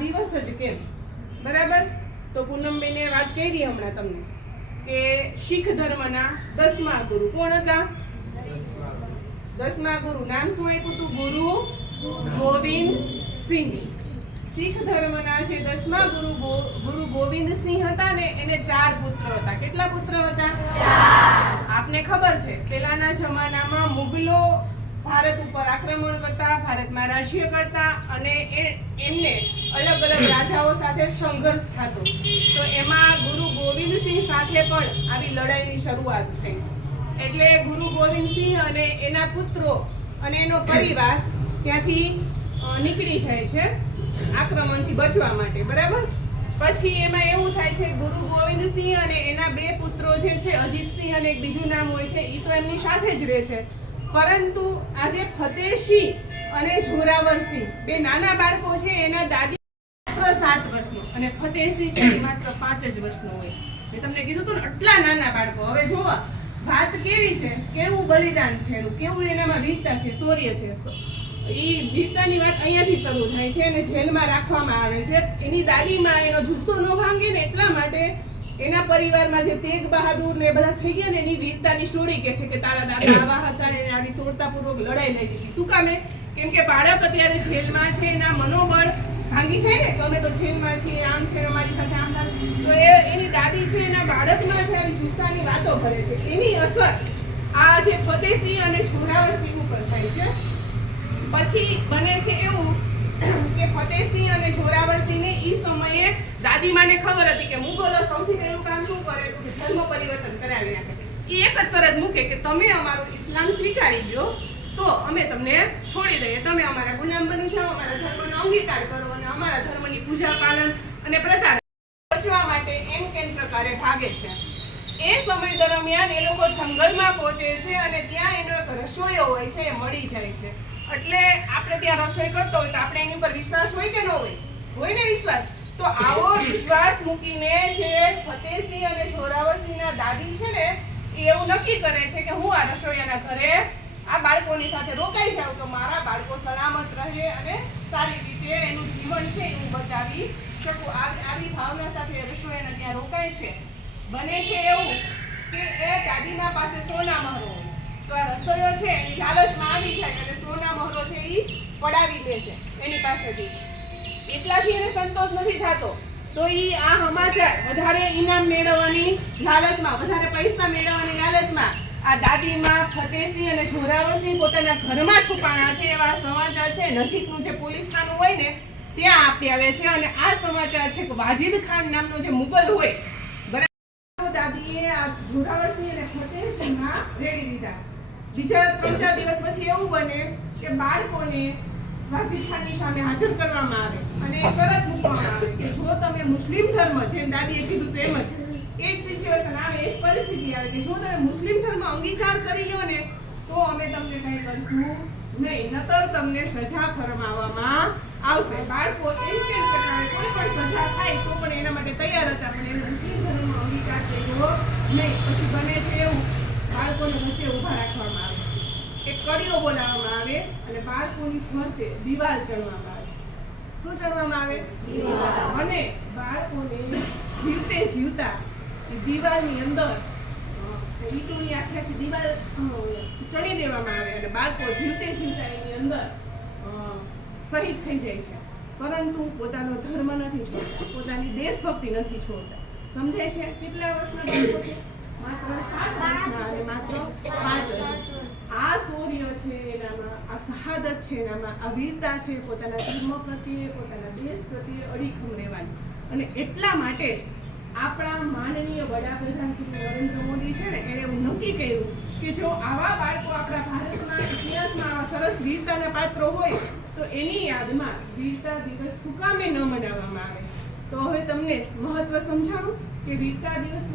દિવસ જ કેમ? બરાબર. તો પૂનમબેને વાત કરી હમણાં તમને કે શીખ ધર્મના 10મા ગુરુ કોણ હતા? 10મા ગુરુ નામ શું આપ્યું હતું? ગુરુ ગોવિંદ સિંહ. શીખ ધર્મના જે 10મા ગુરુ ગોવિંદ સિંહ હતા ને, એને 4 પુત્ર હતા. કેટલા પુત્ર હતા? 4. આપને ખબર છે પહેલાના જમાનામાં મુગલો ભારત ઉપર આક્રમણ કરતા, ભારતમાં રાજ્ય કરતા અને એમને અલગ અલગ રાજાઓ સાથે સંઘર્ષ થતો. તો એમાં ગુરુ ગોવિંદ સિંહ સાથે પણ આવી લડાઈની શરૂઆત થઈ. એટલે ગુરુ ગોવિંદ સિંહ અને એના પુત્રો અને એનો પરિવાર ત્યાંથી નીકળી જાય છે આક્રમણથી બચવા માટે. બરાબર. પછી એમાં એવું થાય છે ગુરુ ગોવિંદ સિંહ અને એના 2 પુત્રો જે છે, અજીતસિંહ અને એક બીજું નામ હોય છે, એ તો એમની સાથે જ રહે છે. પરંતુ આજે ફતેહસિંહ અને જોરાવરસિંહ 2 નાના બાળકો છે, એના દાદી માત્ર 7 વર્ષનો અને ફતેહસિંહ છે એ માત્ર 5 જ વર્ષનો હોય. મેં તમને કીધું હતું ને, આટલા નાના બાળકો. હવે જોવો વાત કેવી છે, કેવું બલિદાન છે એનું, કેવું એનામાં વીરતા છે, શૌર્ય છે. એ વીરતાની વાત અહીંયાથી શરૂ થાય છે અને જેલમાં રાખવામાં આવે છે. એની દાદીમાં એનો જુસ્સો ન ભાંગે ને એટલા માટે એના પરિવારમાં જે તેગ બહાદુર ને બધા થઈ ગયા ને, એની વીરતાની સ્ટોરી કહે છે કે તારા દાદા આવા હતા, એને આવી શૂરતાપૂર્વક લડાઈ લઈ લીધી. શું કામે? કેમ કે બાળક અત્યારે જેલમાં છે, એના મનોબળ ભાંગી જાય ને, તો અમે તો જેલમાં છીએ, આમ છે, અમારી સાથે આમ થાય. તો એની દાદી છે એના બાળકમાં છે આવી જુસ્સાની વાતો કરે છે. એની અસર આ જે ફતેહસિંહ અને જોરાવરસિંહ ઉપર થાય છે. પછી બને છે એવું કે ફતેહસિંહ અને જોરાવરસિંહને ઈ સમયે દાદીમાને ખબર હતી કે મુગલો સૌથી પહેલું કામ શું કરે તો કે ધર્મ પરિવર્તન કરાવી નાખે. ઈ એક જ શરત મૂકે કે તમે અમારું ઇસ્લામ સ્વીકારી લ્યો તો અમે તમને છોડી દઈએ, તમે અમારા ગુલામ બની જાઓ, અમારા ધર્મનો અંગીકાર કરો અને અમારા ધર્મની પૂજા પાલન અને પ્રચાર બચવા માટે એમ પ્રકારે ભાગે છે. એ સમય દરમિયાન એ લોકો જંગલમાં પહોંચે છે અને ત્યાં એનો એક રસોઈયો હોય છે, એ મળી જાય છે. એટલે આપણે ત્યાં રસોઈ કરતો હોય તો આપણે એની ઉપર વિશ્વાસ હોય કે ન હોય? હોય ને વિશ્વાસ. તો આવો વિશ્વાસ મૂકીને જે ફતેહસિંહ અને જોરાવરસિંહના દાદી છે ને, એ એવું નક્કી કરે છે કે હું આ રસોઈયાના ઘરે આ બાળકોની સાથે રોકાઈ જાઉં તો મારા બાળકો સલામત રહે અને સારી રીતે એનું જીવન છે હું બચાવી શકું. આવી ભાવના સાથે રસોઈયાના ત્યાં રોકાય છે. બને છે એવું કે એ દાદીના પાસે સોના મહોરો હોય, તો આ રસોઈયો છે એની લાલચમાં આવી જાય અને સોના મહોરો છે એ પડાવી લે છે એની પાસેથી. એટલાથી એને સંતોષ નથી થતો, તો ઈ આ સમાચાર વધારે ઇનામ મેળવવાની લાલચમાં, વધારે પૈસા મેળવવાની લાલચમાં આ દાદીમાં ફતેહસિંહ અને જોરાવરસિંહ પોતાના ઘરમાં છુપાણા છે એવા સમાચાર છે નજીકનું જે પોલીસ ખાનું હોય ને ત્યાં આપી આવે છે. અને આ સમાચાર છે વાજિદ ખાન નામનો જે મુગલ હોય, દાદીએ આ જોરાવરસિંહ અને ફતેહસિંહમાં રેડી દીધા. બીજા 3-4 દિવસ પછી એવું બને કે બાળકોને વાજિદ ખાનની સામે હાજર કરવામાં આવે અને શરત મૂકવામાં આવે કે જો તમે મુસ્લિમ ધર્મ, જેમ દાદીએ કીધું તો એમ જ એ સિચ્યુએશન આવે, એ પરિસ્થિતિ આવે કે જો તમે મુસ્લિમ ધર્મ અંગીકાર કરી લો ને તો અમે તમને કંઈ કરશું નહીં, નતર તમને સજા ફરમાવવામાં આવશે. બાળકો એમ પ્રકારે કોઈ પણ સજા થાય તો પણ એના માટે તૈયાર હતા, પણ એને મુસ્લિમ ધર્મનો અંગીકાર કર્યો નહીં. પછી બને છે એવું બાળકોને વચ્ચે ઊભા રાખવામાં આવે, એક કડીઓ બોલાવવામાં આવે અને બાળકોની ફરતે દિવાલ ચડવામાં આવે. શું ચડવામાં આવે? દિવાલ. અને બાળકોને જીવતે જીવતા દિવાલની અંદર ઈંટોની આખી દિવાલ ચડી દેવામાં આવે અને બાળકો જીવતે જીવતા એની અંદર શહીદ થઈ જાય છે. પરંતુ પોતાનો ધર્મ નથી છોડતા, પોતાની દેશભક્તિ નથી છોડતા. સમજાય છે? કેટલા વર્ષના બાળકો છે? માત્ર 7 વર્ષના અને માત્ર 5 વર્ષ. આ શૌર્ય છે એનામાં, આ શહાદત છે એનામાં, આ વીરતા છે પોતાના ધર્મ પ્રત્યે, પોતાના દેશ પ્રત્યે અડીખમ રહેવાની. અને એટલા માટે જ આપણા માનનીય વડાપ્રધાન શ્રી નરેન્દ્ર મોદી છે ને, એણે એવું નક્કી કર્યું કે જો આવા બાળકો આપણા ભારતના ઇતિહાસમાં આવા સરસ વીરતાના પાત્રો હોય તો એની યાદમાં વીરતા દિવસ શું કામે ન મનાવવામાં આવે. તો હવે તમને મહત્વ સમજાણું કે વીરતા દિવસ